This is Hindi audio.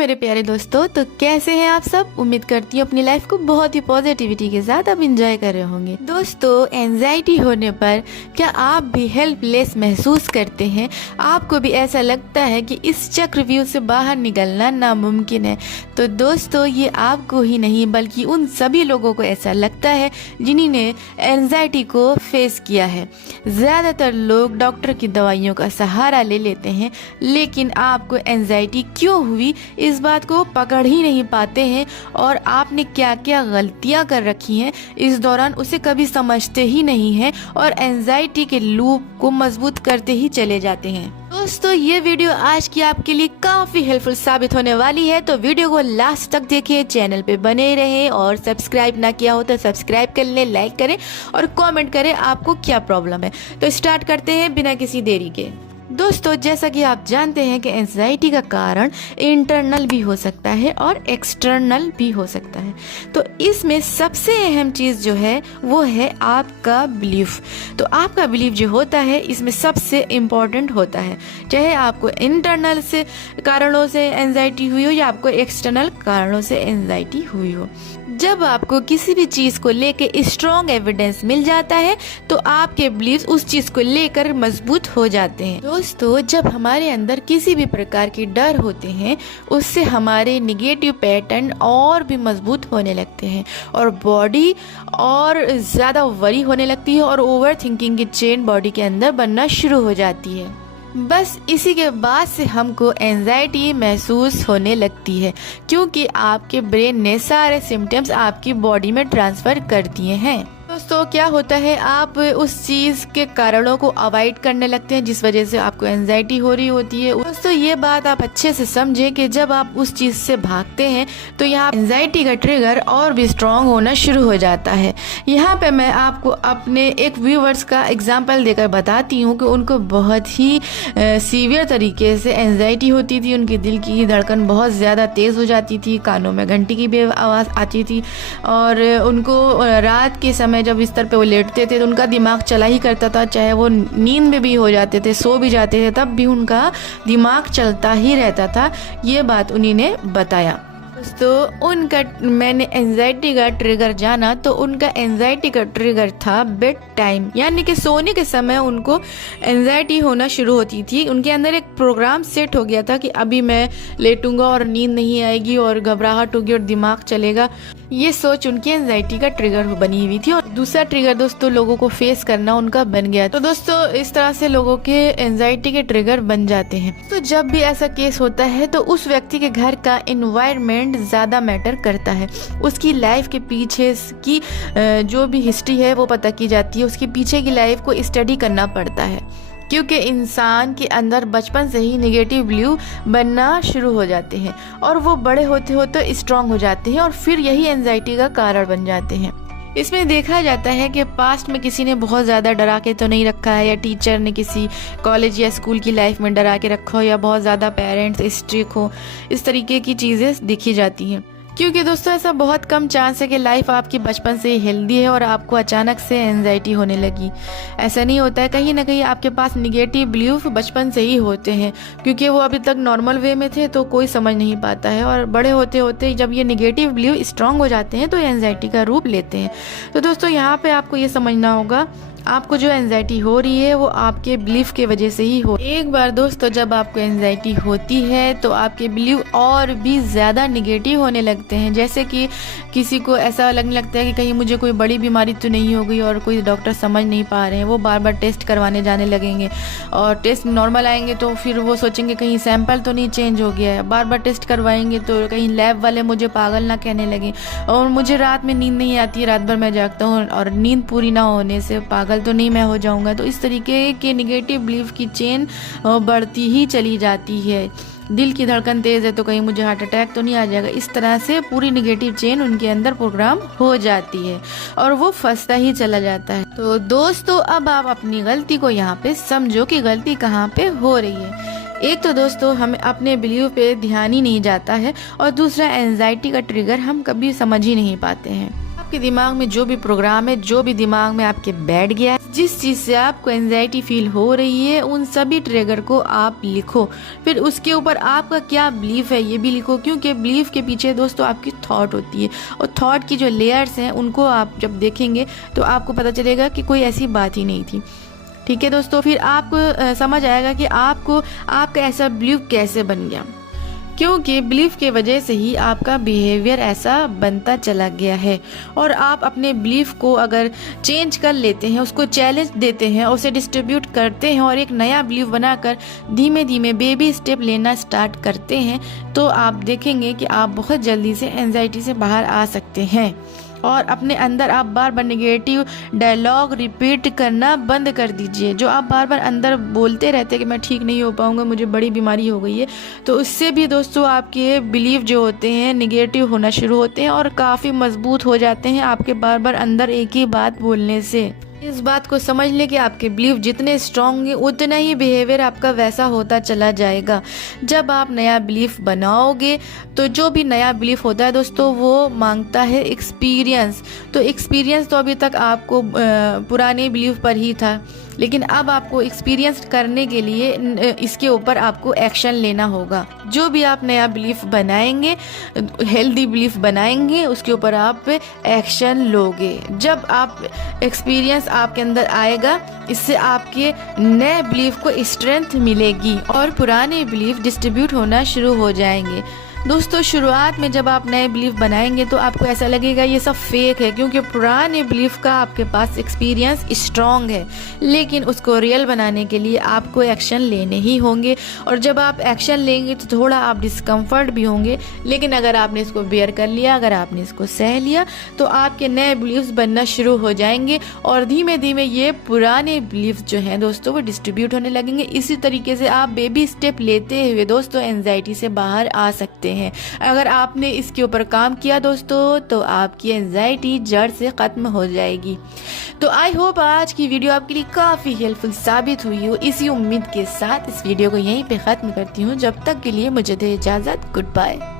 मेरे प्यारे दोस्तों, तो कैसे हैं आप सब। उम्मीद करती हूँ अपनी लाइफ को बहुत ही पॉजिटिविटी के साथ अब एंजॉय कर रहे होंगे। दोस्तों, एंजाइटी होने पर क्या आप भी हेल्पलेस महसूस करते हैं? आपको भी ऐसा लगता है कि इस चक्रव्यूह से बाहर निकलना नामुमकिन है? तो दोस्तों, ये आपको ही नहीं बल्कि उन सभी लोगों को ऐसा लगता है जिन्होंने एंजाइटी को फेस किया है। ज़्यादातर लोग डॉक्टर की दवाइयों का सहारा ले लेते हैं, लेकिन आपको एंजाइटी क्यों हुई इस बात को पकड़ ही नहीं पाते हैं और आपने क्या क्या गलतियां कर रखी हैं इस दौरान उसे कभी समझते ही नहीं हैं और एंजाइटी के लूप को मजबूत करते ही चले जाते हैं। दोस्तों, ये वीडियो आज की आपके लिए काफी हेल्पफुल साबित होने वाली है, तो वीडियो को लास्ट तक देखें, चैनल पे बने रहें और सब्सक्राइब ना किया हो तो सब्सक्राइब कर लें, लाइक करें और कमेंट करें आपको क्या प्रॉब्लम है। तो स्टार्ट करते हैं बिना किसी देरी के। दोस्तों, जैसा कि आप जानते हैं कि एंजाइटी का कारण इंटरनल भी हो सकता है और एक्सटर्नल भी हो सकता है। तो इसमें सबसे अहम चीज़ जो है वो है आपका बिलीफ। तो आपका बिलीफ जो होता है इसमें सबसे इम्पोर्टेंट होता है, चाहे आपको इंटरनल से कारणों से एंजाइटी हुई हो या आपको एक्सटर्नल कारणों से एंजाइटी हुई हो। जब आपको किसी भी चीज़ को लेकर स्ट्रॉन्ग एविडेंस मिल जाता है तो आपके बिलीफ उस चीज़ को लेकर मजबूत हो जाते हैं। दोस्तों, जब हमारे अंदर किसी भी प्रकार की डर होते हैं उससे हमारे निगेटिव पैटर्न और भी मजबूत होने लगते हैं और बॉडी और ज़्यादा वरी होने लगती है और ओवर थिंकिंग की चेन बॉडी के अंदर बनना शुरू हो जाती है। बस इसी के बाद से हमको एंजाइटी महसूस होने लगती है, क्योंकि आपके ब्रेन ने सारे सिम्टम्स आपकी बॉडी में ट्रांसफ़र कर दिए हैं। दोस्तों, क्या होता है, आप उस चीज़ के कारणों को अवॉइड करने लगते हैं जिस वजह से आपको एंजाइटी हो रही होती है। दोस्तों, ये बात आप अच्छे से समझें कि जब आप उस चीज़ से भागते हैं तो यहाँ एंजाइटी का ट्रिगर और भी स्ट्रॉन्ग होना शुरू हो जाता है। यहाँ पे मैं आपको अपने एक व्यूवर्स का एग्जाम्पल देकर बताती हूँ कि उनको बहुत ही सीवियर तरीके से एंजाइटी होती थी। उनकी दिल की धड़कन बहुत ज़्यादा तेज़ हो जाती थी, कानों में घंटी की भी आवाज़ आती थी और उनको रात के समय जब बिस्तर पे वो लेटते थे तो उनका दिमाग चला ही करता था, चाहे वो नींद में भी हो जाते थे, सो भी जाते थे, तब भी उनका दिमाग चलता ही रहता था। ये बात उन्हीं ने बताया। दोस्तों, उनका मैंने एंजाइटी का ट्रिगर जाना तो उनका एंजाइटी का ट्रिगर था बेड टाइम, यानी कि सोने के समय उनको एंजाइटी होना शुरू होती थी। उनके अंदर एक प्रोग्राम सेट हो गया था कि अभी मैं लेटूंगा और नींद नहीं आएगी और घबराहट होगी और दिमाग चलेगा। ये सोच उनकी एंजाइटी का ट्रिगर बनी हुई थी और दूसरा ट्रिगर दोस्तों लोगों को फेस करना उनका बन गया। तो दोस्तों, इस तरह से लोगों के एंजाइटी के ट्रिगर बन जाते हैं। तो जब भी ऐसा केस होता है तो उस व्यक्ति के घर का एनवायरनमेंट ज्यादा मैटर करता है। उसकी लाइफ के पीछे की जो भी हिस्ट्री है वो पता की जाती है, उसके पीछे की लाइफ को स्टडी करना पड़ता है, क्योंकि इंसान के अंदर बचपन से ही नेगेटिव बिलीव बनना शुरू हो जाते हैं और वो बड़े होते होते स्ट्रांग हो जाते हैं और फिर यही एंजाइटी का कारण बन जाते हैं। इसमें देखा जाता है कि पास्ट में किसी ने बहुत ज़्यादा डरा के तो नहीं रखा है, या टीचर ने किसी कॉलेज या स्कूल की लाइफ में डरा के रखा हो, या बहुत ज़्यादा पेरेंट्स स्ट्रिक्ट हो, इस तरीके की चीज़ें देखी जाती हैं। क्योंकि दोस्तों, ऐसा बहुत कम चांस है कि लाइफ आपकी बचपन से ही हेल्दी है और आपको अचानक से एंजाइटी होने लगी। ऐसा नहीं होता है, कहीं ना कहीं आपके पास निगेटिव बिलीफ बचपन से ही होते हैं, क्योंकि वो अभी तक नॉर्मल वे में थे तो कोई समझ नहीं पाता है और बड़े होते होते जब ये निगेटिव बिलीफ स्ट्रांग हो जाते हैं तो एंजाइटी का रूप लेते हैं। तो दोस्तों, यहाँ पे आपको ये समझना होगा, आपको जो एंजाइटी हो रही है वो आपके बिलीफ के वजह से ही हो। एक बार दोस्तों, जब आपको एंजाइटी होती है तो आपके बिलीफ और भी ज़्यादा निगेटिव होने लगते हैं। जैसे कि किसी को ऐसा लगने लगता है कि कहीं मुझे कोई बड़ी बीमारी तो नहीं हो गई और कोई डॉक्टर समझ नहीं पा रहे हैं, वो बार बार टेस्ट करवाने जाने लगेंगे और टेस्ट नॉर्मल आएंगे तो फिर वो सोचेंगे कहीं सैंपल तो नहीं चेंज हो गया है। बार बार टेस्ट करवाएंगे तो कहीं लैब वाले मुझे पागल ना कहने लगे और मुझे रात में नींद नहीं आती, रात भर मैं जागता हूँ और नींद पूरी ना होने से पागल तो नहीं मैं हो जाऊंगा। तो इस तरीके के निगेटिव बिलीफ की चेन बढ़ती ही चली जाती है। दिल की धड़कन तेज है तो कहीं मुझे हार्ट अटैक तो नहीं आ जाएगा। इस तरह से पूरी निगेटिव चेन उनके अंदर प्रोग्राम हो जाती है और वो फंसता ही चला जाता है। तो दोस्तों, अब आप अपनी गलती को यहाँ पे समझो कि गलती कहाँ पे हो रही है। एक तो दोस्तों, हमें अपने बिलीव पे ध्यान ही नहीं जाता है और दूसरा एंजाइटी का ट्रिगर हम कभी समझ ही नहीं पाते हैं। आपके दिमाग में जो भी प्रोग्राम है, जो भी दिमाग में आपके बैठ गया है, जिस चीज़ से आपको एंजाइटी फील हो रही है उन सभी ट्रिगर को आप लिखो। फिर उसके ऊपर आपका क्या बिलीफ है ये भी लिखो, क्योंकि बिलीफ के पीछे दोस्तों आपकी थॉट होती है और थॉट की जो लेयर्स हैं उनको आप जब देखेंगे तो आपको पता चलेगा कि कोई ऐसी बात ही नहीं थी। ठीक है दोस्तों, फिर आपको समझ आएगा कि आपका ऐसा बिलीफ कैसे बन गया, क्योंकि बिलीफ के वजह से ही आपका बिहेवियर ऐसा बनता चला गया है। और आप अपने बिलीफ को अगर चेंज कर लेते हैं, उसको चैलेंज देते हैं, उसे डिस्ट्रीब्यूट करते हैं और एक नया बिलीफ बनाकर धीमे धीमे बेबी स्टेप लेना स्टार्ट करते हैं, तो आप देखेंगे कि आप बहुत जल्दी से एंजाइटी से बाहर आ सकते हैं। और अपने अंदर आप बार बार नेगेटिव डायलॉग रिपीट करना बंद कर दीजिए। जो आप बार बार अंदर बोलते रहते हैं कि मैं ठीक नहीं हो पाऊंगा, मुझे बड़ी बीमारी हो गई है, तो उससे भी दोस्तों आपके बिलीव जो होते हैं निगेटिव होना शुरू होते हैं और काफ़ी मजबूत हो जाते हैं आपके बार बार अंदर एक ही बात बोलने से। इस बात को समझ ले कि आपके बिलीव जितने स्ट्रांग होंगे उतना ही बिहेवियर आपका वैसा होता चला जाएगा। जब आप नया बिलीफ बनाओगे तो जो भी नया बिलीफ होता है दोस्तों वो मांगता है एक्सपीरियंस। तो एक्सपीरियंस तो अभी तक आपको पुराने बिलीफ पर ही था, लेकिन अब आपको एक्सपीरियंस करने के लिए इसके ऊपर आपको एक्शन लेना होगा। जो भी आप नया बिलीफ बनाएंगे, हेल्दी बिलीफ बनाएंगे, उसके ऊपर आप एक्शन लोगे। जब आप एक्सपीरियंस आपके अंदर आएगा, इससे आपके नए बिलीफ को स्ट्रेंथ मिलेगी और पुराने बिलीफ डिस्ट्रीब्यूट होना शुरू हो जाएंगे। दोस्तों शुरुआत में जब आप नए बिलीफ बनाएंगे तो आपको ऐसा लगेगा ये सब फेक है, क्योंकि पुराने बिलीफ का आपके पास एक्सपीरियंस स्ट्रांग है, लेकिन उसको रियल बनाने के लिए आपको एक्शन लेने ही होंगे। और जब आप एक्शन लेंगे तो थोड़ा आप डिस्कम्फर्ट भी होंगे, लेकिन अगर आपने इसको बेयर कर लिया, अगर आपने इसको सह लिया, तो आपके नए बिलीफ्स बनना शुरू हो जाएंगे और धीमे धीमे ये पुराने बिलीफ जो हैं दोस्तों वो डिस्ट्रीब्यूट होने लगेंगे। इसी तरीके से आप बेबी स्टेप लेते हुए दोस्तों एंजाइटी से बाहर आ सकते हैं। अगर आपने इसके ऊपर काम किया दोस्तों तो आपकी एंजाइटी जड़ से खत्म हो जाएगी। तो आई होप आज की वीडियो आपके लिए काफी हेल्पफुल साबित हुई हो। इसी उम्मीद के साथ इस वीडियो को यहीं पे खत्म करती हूँ। जब तक के लिए मुझे दे इजाजत, गुड बाय।